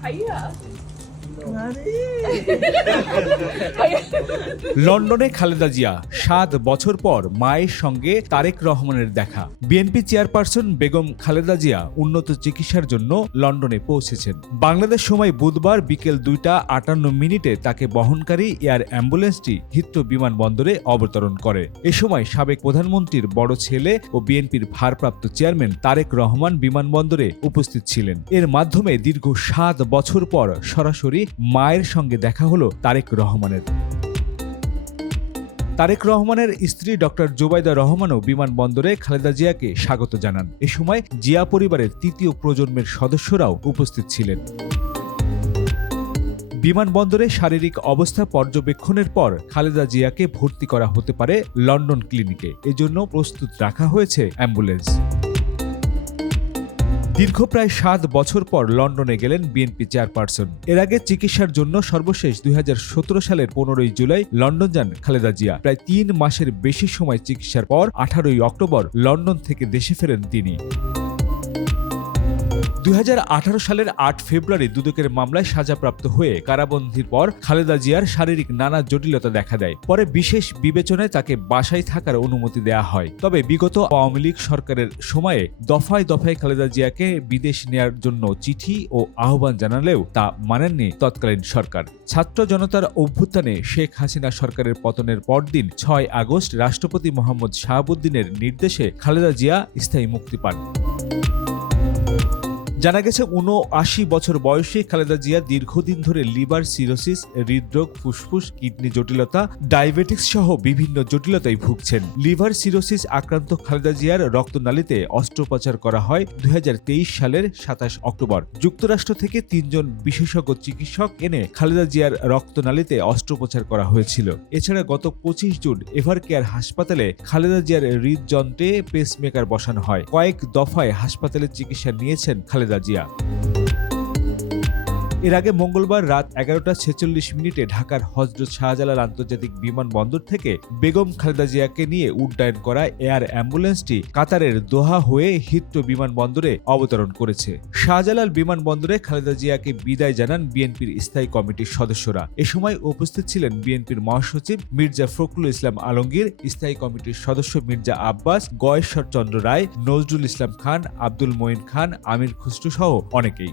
Hiya. লন্ডনে খালেদা জিয়া, সাত বছর পর মায়ের সঙ্গে তারেক রহমানের দেখা। বিএনপি চেয়ারপারসন বেগম খালেদা জিয়া উন্নত চিকিৎসার জন্য লন্ডনে পৌঁছেছেন। বাংলাদেশ সময় বুধবার বিকেল দুইটা আটান্ন মিনিটে তাকে বহনকারী এয়ার অ্যাম্বুলেন্সটি হিত্র বিমানবন্দরে অবতরণ করে। এ সময় সাবেক প্রধানমন্ত্রীর বড় ছেলে ও বিএনপির ভারপ্রাপ্ত চেয়ারম্যান তারেক রহমান বিমানবন্দরে উপস্থিত ছিলেন। এর মাধ্যমে দীর্ঘ সাত বছর পর সরাসরি মায়ের সঙ্গে দেখা হলো তারেক রহমানের। তারেক রহমানের স্ত্রী ডক্টর জুবাইদা রহমানও বিমানবন্দরে খালেদা জিয়াকে স্বাগত জানান। এ সময় জিয়া পরিবারের তৃতীয় প্রজন্মের সদস্যরাও উপস্থিত ছিলেন। বিমানবন্দরে শারীরিক অবস্থা পর্যবেক্ষণের পর খালেদা জিয়াকে ভর্তি করা হতে পারে লন্ডন ক্লিনিকে। এজন্য প্রস্তুত রাখা হয়েছে অ্যাম্বুলেন্স। দীর্ঘ প্রায় সাত বছর পর লন্ডনে গেলেন বিএনপি চেয়ারপারসন। এর আগে চিকিৎসার জন্য সর্বশেষ দুই হাজার সতেরো সালের পনেরোই জুলাই লন্ডন যান খালেদা জিয়া। প্রায় তিন মাসের বেশি সময় চিকিৎসার পর আঠারোই অক্টোবর লন্ডন থেকে দেশে ফেরেন তিনি। দুই হাজার আঠারো সালের আট ফেব্রুয়ারি দুদকের মামলায় সাজাপ্রাপ্ত হয়ে কারাবন্দির পর খালেদা জিয়ার শারীরিক নানা জটিলতা দেখা দেয়। পরে বিশেষ বিবেচনায় তাকে বাসায় থাকার অনুমতি দেয়া হয়। তবে বিগত আওয়ামী লীগ সরকারের সময়ে দফায় দফায় খালেদা জিয়াকে বিদেশ নেয়ার জন্য চিঠি ও আহ্বান জানালেও তা মানেননি তৎকালীন সরকার। ছাত্র জনতার অভ্যুত্থানে শেখ হাসিনা সরকারের পতনের পরদিন ছয় আগস্ট রাষ্ট্রপতি মোহাম্মদ শাহাবুদ্দিনের নির্দেশে খালেদা জিয়া স্থায়ী মুক্তি পান। জানা গেছে, উনআশি বছর বয়সে খালেদা জিয়া দীর্ঘদিন ধরে লিভার সিরোসিস, হৃদরোগ, ফুসফুস, কিডনি জটিলতা, ডায়াবেটিক্স সহ বিভিন্ন জটিলতায় ভুগছেন। লিভার সিরোসিস আক্রান্ত খালেদা জিয়ার রক্তনালীতে অস্ত্রোপচার করা হয় দু হাজার তেইশ সালের সাতাশ অক্টোবর। যুক্তরাষ্ট্র থেকে তিনজন বিশেষজ্ঞ চিকিৎসক এনে খালেদা জিয়ার রক্তনালীতে অস্ত্রোপচার করা হয়েছিল। এছাড়া গত পঁচিশ জুন এভার কেয়ার হাসপাতালে খালেদা জিয়ার হৃদযন্ত্রে পেসমেকার বসানো হয়। কয়েক দফায় হাসপাতালে চিকিৎসা নিয়েছেন খালেদা জিয়া এর আগে মঙ্গলবার রাত এগারোটা ছেচল্লিশ মিনিটে ঢাকার হজরত শাহজালাল আন্তর্জাতিক বিমানবন্দর থেকে বেগম খালেদা জিয়াকে নিয়ে উড্ডয়ন করা এয়ার অ্যাম্বুলেন্সটি কাতারের দোহা হয়ে হিত্র বিমানবন্দরে অবতরণ করেছে। শাহজালাল বিমানবন্দরে খালেদা জিয়াকে বিদায় জানান বিএনপির স্থায়ী কমিটির সদস্যরা। এ সময় উপস্থিত ছিলেন বিএনপির মহাসচিব মির্জা ফখরুল ইসলাম আলমগীর, স্থায়ী কমিটির সদস্য মির্জা আব্বাস, গয়েশ্বর চন্দ্র রায়, নজরুল ইসলাম খান, আব্দুল মঈন খান, আমির খুসরু সহ অনেকেই।